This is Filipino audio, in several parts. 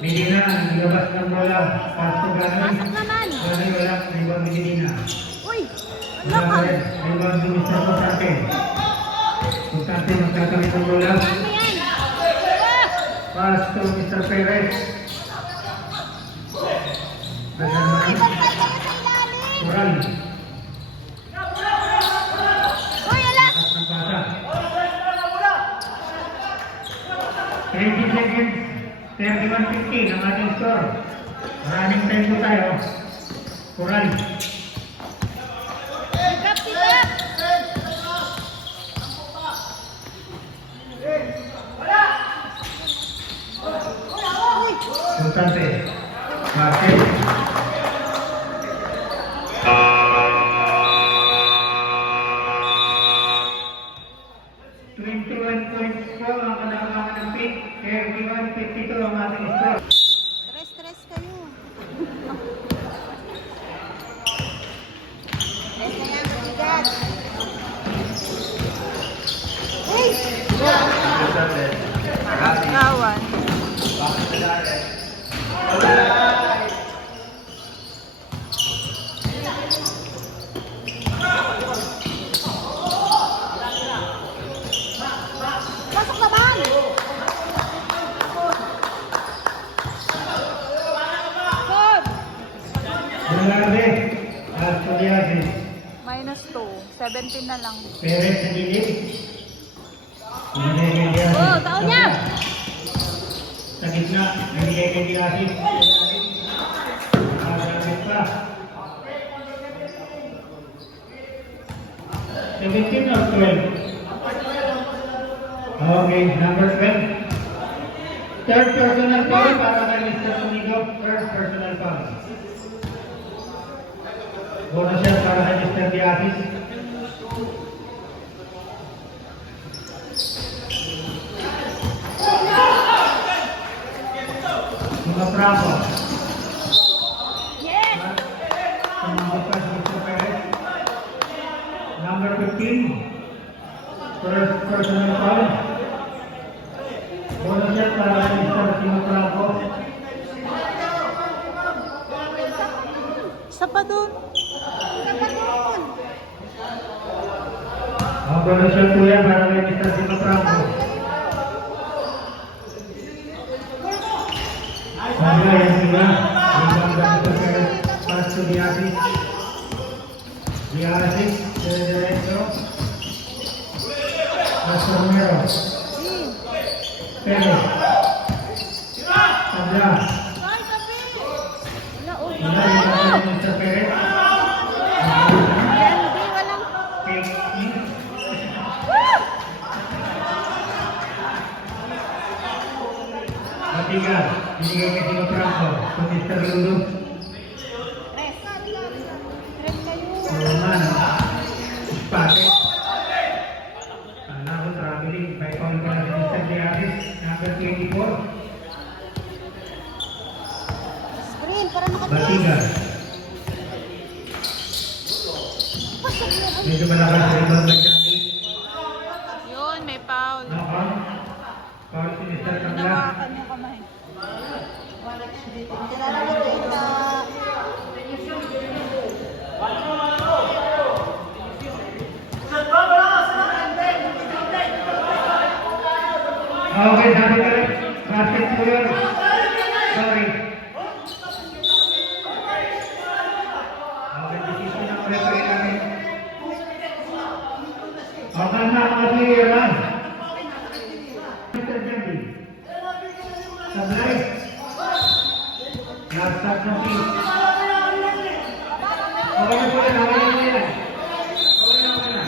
Medina, nilabas ng bola. Pasto Ganoy. Pasok naman. Ganoy wala. Rebound ni Medina. Uy! Wala ka. Rebound ni Mr. Constante. Constante magkakamit ng bola. Yan mo yan. Pass to Mr. Perez. Uy! Bantay kayo sa ilalim. Coral. Uy! Ala! Lakas ng pasa. 20 seconds. 31-15 ang ating score. Maraming time po tayo. Coral. Sigap, sigap! Uy! Constante. Marquez. ang kalamangan ng pick. 31-52 ang ating score. Stress kayo. Stress na yan, bigat. Uy! Kawan. Pasok naman! Good! Bularde. Asturias. -2. 17 na lang. Perez sa gilid. Oh, taon niya! Sa gitna. Binigay kay Diasis. Nakagapit pa. 17 or 12? Okay, number 12. Third personal foul para kay Mr. Domingo. First personal foul. Bonus shot para kay Mr. Diasis. Mga Bravo. Yes! Sumabot pa si Mr. Perez. Number 15. First personal foul. Bonus shot para kay Mr. Timo Bravo. Isa pa dun. Isa pa dun. Ang bonus shot po yan para kay Mr. Timo Bravo. Sabi yan sila. Rebound by Mr. Perez. Pass to Diasis. Diasis. Diretso. Pass to Romero. Perez. Tabla. Wala, oh. Wala yung sabi ni Mr. Perez. Hindi, walang... Take in. Matigas. Binigay kay Timo Franco. To Mr. Lulu. Stress. Stress kayo. Roman. Spate. Kala ko traveling. By foul pa na si Mr. Diaris. Number 24. Screen, para nakatulog. Batigas. Pasok na. Medyo malakas sa ibang Bajani. Yun, may foul. Knockout. Foul si Mr. Tabla. Hinawakan yung kamay. Tinalagot na. Okay, sabi ko rin. Basket po yun. Sorry. Okay, decision na ulit rin namin. Okay na, mga player lang. Mr. Jandy. Sablay. Last stop ng team. Okay na po yan, okay na po yan. Okay na, okay na.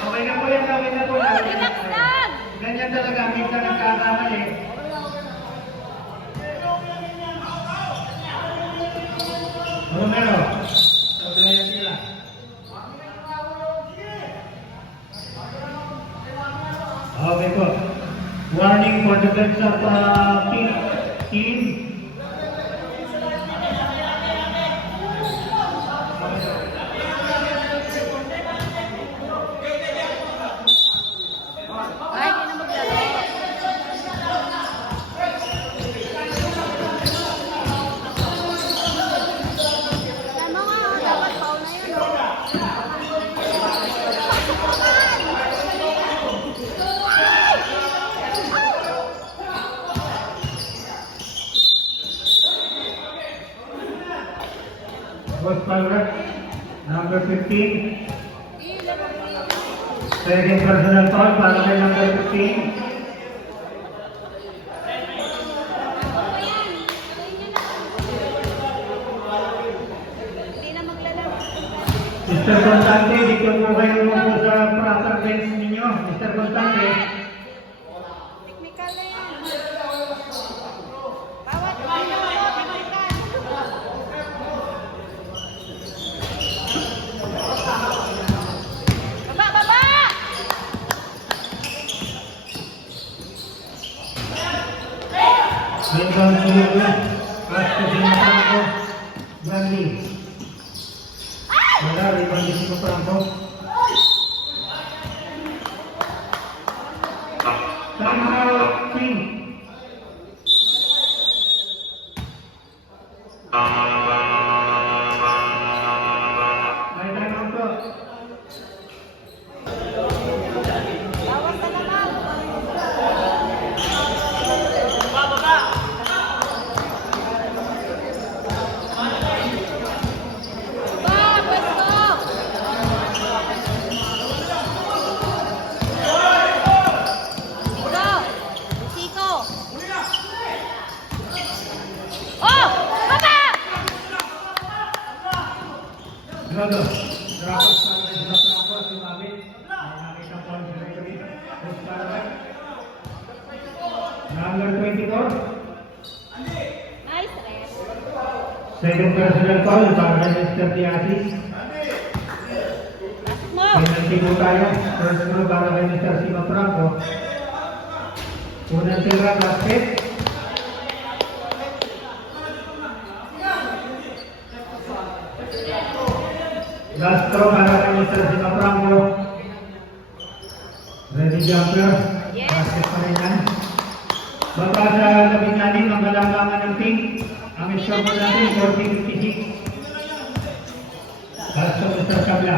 Okay na po yan, okay na po yan. Relax lang. Ganyan talaga, minsan nagkakamali. Romero, sablayan sila. Okay po. Warning for the bets of team. Second personal foul para kay number 15. Hindi na maglalaro. Mr. Contante, dito po kayo umupo sa proper bench ninyo. Mr. Contante. Technical na yan. Bawat technical. Baba, baba! Inbound to you. Pass to Sinapranco. Brandy. Wala, rebound ni Sinapranco. Time out, team. May time out po. Bawas na naman. Ba, pwesto! Go! Chico! Oh! Baba! Drodo. Dropo sa Sinapranco. Sumabit. May nakita po ang referee. Post para kay number 24. Nice rest. Second personal foul para kay Mr. Diasis. Mo! Penalty po tayo. First throw para kay Mr. Sinapranco. Unang tira, basket. Last throw para kay Mr. Sinapranco. Ready jumper. Yes. Basket pa rin yan. Baba sa labing natin ang kalambangan ng team. Ang score po natin, 40-56. Last throw, Mr. Sabla.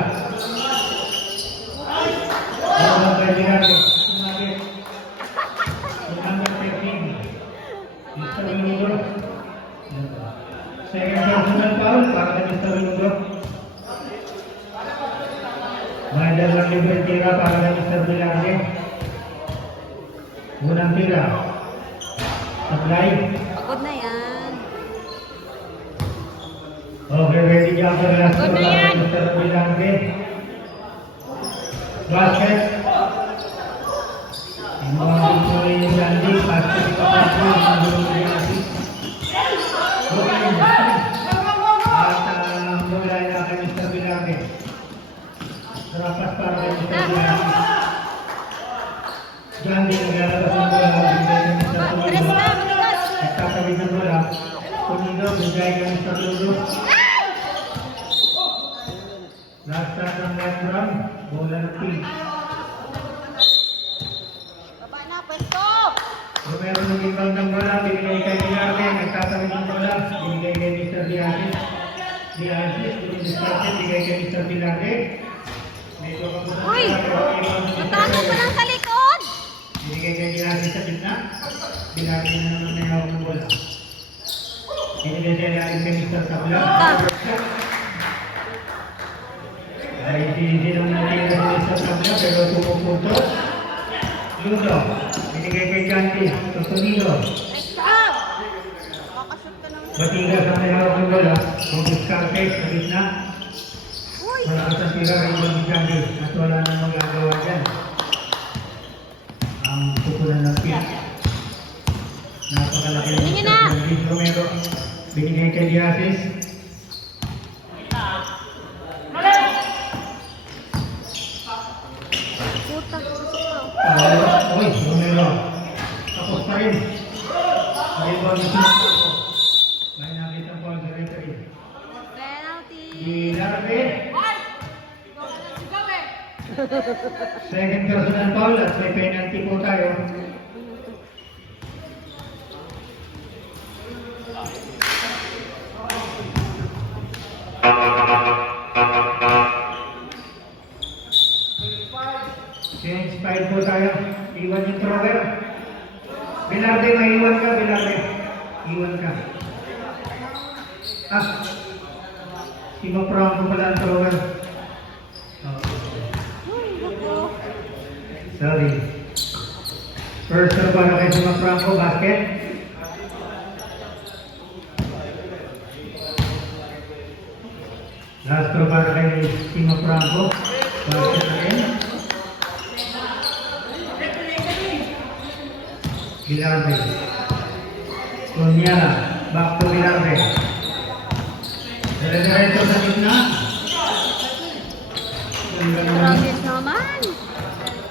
Bawang kay Gerardo. Sumabit. Number 13. Mr. Winudo. Second personal foul para kay Mr. Winudo. May dalang libre tira para kay Mr. Bilarde. Unang tira. Supply. Pagod na yan. Okay, ready jumper. Last Good throw na para yan. kay Mr. Bilarde. Basket. Yung mga picture yung Sandy. Basket ito pa po. Ang gulong na yan. Okay, at mula na kay Mr. Bilarde. Rapas para kay Mr. Bilarde. Sandy, naglalabas ng bola. Bigay kay Mr. Tres Tulido. na, matigas. Nagtatawid ng bola. Tulido, bigay kay Mr. Tulido. Last shot ng left round. Bola ng team. Baba na, pwesto! Romero ng inbound ng bola, binigay kay Bilarde, nagtatawid ng bola, binigay kay Mr. Diasis. Diasis, pinag-discarded, bigay kay Mr. Bilarde. Medyo kapunan Uy! sila, pero inbound ng Mr. Natano ko lang sa likod! Binigay kay Diasis sa gitna. Bilarde na naman na hawak ng bola. Binigay kay Diasis kay Mr. Sabla. Ay, hindi naman natin si Mr. Sabla, pero tumupunto. Ludo, binigay kay Janty, Tutulido. Next up! Makashoot ka naman. Batigas ang may hawak ng bola. Kung diskarte sa gitna. Uy! Wala ka sa tira, rebound ni Janty. At wala nang magagawa dyan. Ang pupulan ng pin. Napakalaki ng Tingin na! Janty Romero. Binigay kay Diasis. Puta. Uy, Romero. Tapos pa rin. Rebound ni Sinapranco. May nakita po ang referee. Penalty! Bilarde. Second personal foul at may penalty po tayo. Change 5 po tayo. Iwan yung thrower. Bilarde, may iwan ka, Bilarde. Iwan ka. Ah, si Mapranco pala ang thrower. Uy, naku. Sorry. First serve para kay Sima Franco, basket. Last serve para kay Sima Franco, basket again. Gilarde. Kunyala, back to Gilarde. Dire-diretso sa gitna. Grabe naman.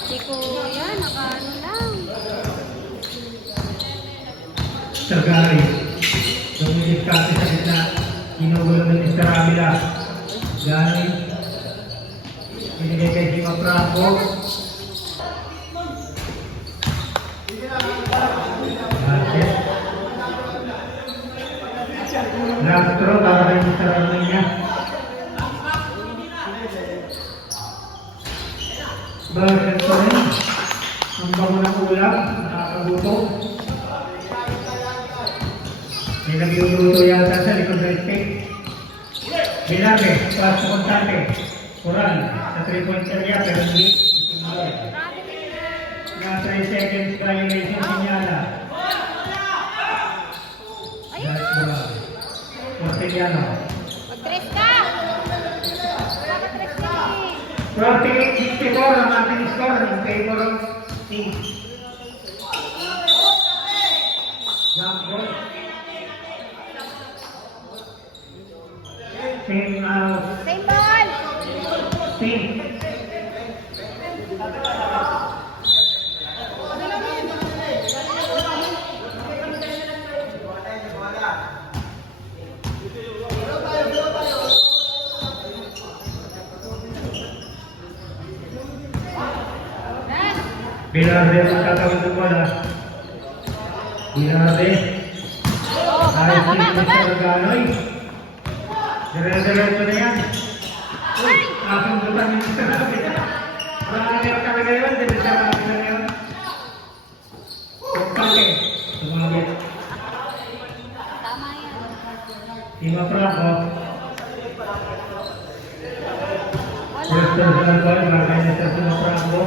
Si Kuya, nakaano lang. Sagari. Dumidiskarte sa gitna. Ginugulo ng Mr. Avila. Gani. Binigay kay Sima Franco. Basket. Last throw para kay Mr. Armenia. Basket pa rin. Ang bango ng ulam. Nakakagutom. May nagluluto yata sa likod ng steak. Bilage, pass to Constante. Coral, sa 3-point area pero hindi. Nasa 3 seconds violation Sinyala. That's the Porteliano. Mag-tres ka! Mag-tres ka eh. 48-64 ang ating score in favor of team. Jump ball. Same Same ball! team. Bilarde magtatawid ng bola. Bilarde. Oh, baba, Ayos baba, si baba! Mr. Ganoy. Dire-diretso na yan. Uy, kasundutan ni Mr. Avila. Runner talaga yun, di Mr. Avila na yun. Constante. Sumagit. Tama yan. Sima Franco. Wala. First personal ball, bagay na sa Sima Franco.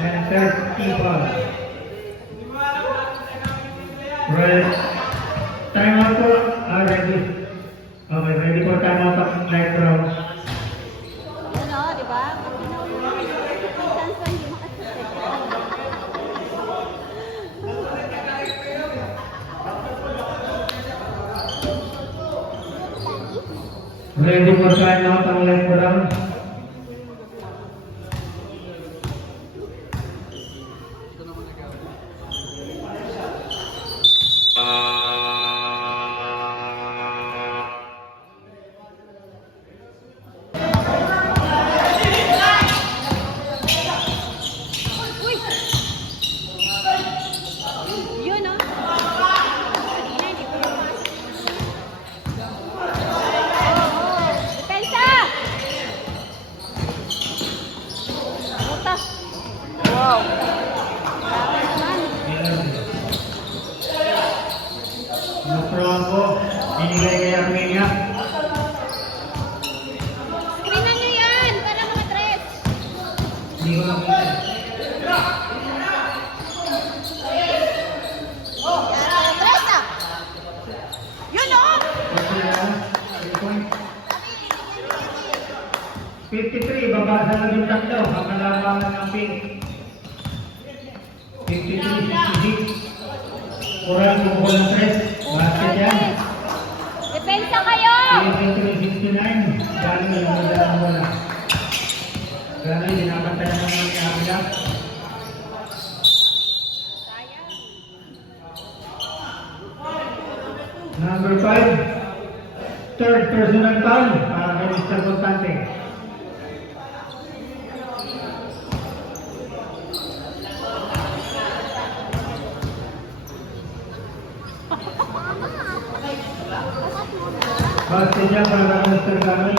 And third key ball. Right. Time out po. Ready. Okay, ready for time out of light brown. Ano, di ba? Pag pinaulan, minsan pa hindi Ready for time out of light brown. Uy! Yun, oh. Kanina, hindi ko yung Depensa! Puta. Wow. Grabe naman. Franco, binigay kay Armenia. Screenan nyo yan para mga tres. Hindi ko nakita. Tres ah. Yun oh. 53, babasa na yung tatlo. Ang kalabangan ng pink. 53-66. Coral, bukol ng 3. Basket yan. Depensa kayo. 63-69. Gano'n yung madalang bola. Gano'n, dinapatay naman ng Avila. Sayang. Number 5. Third personal foul. Para kay Mr. Constante. Basket niya para kay Mr. Ganoy.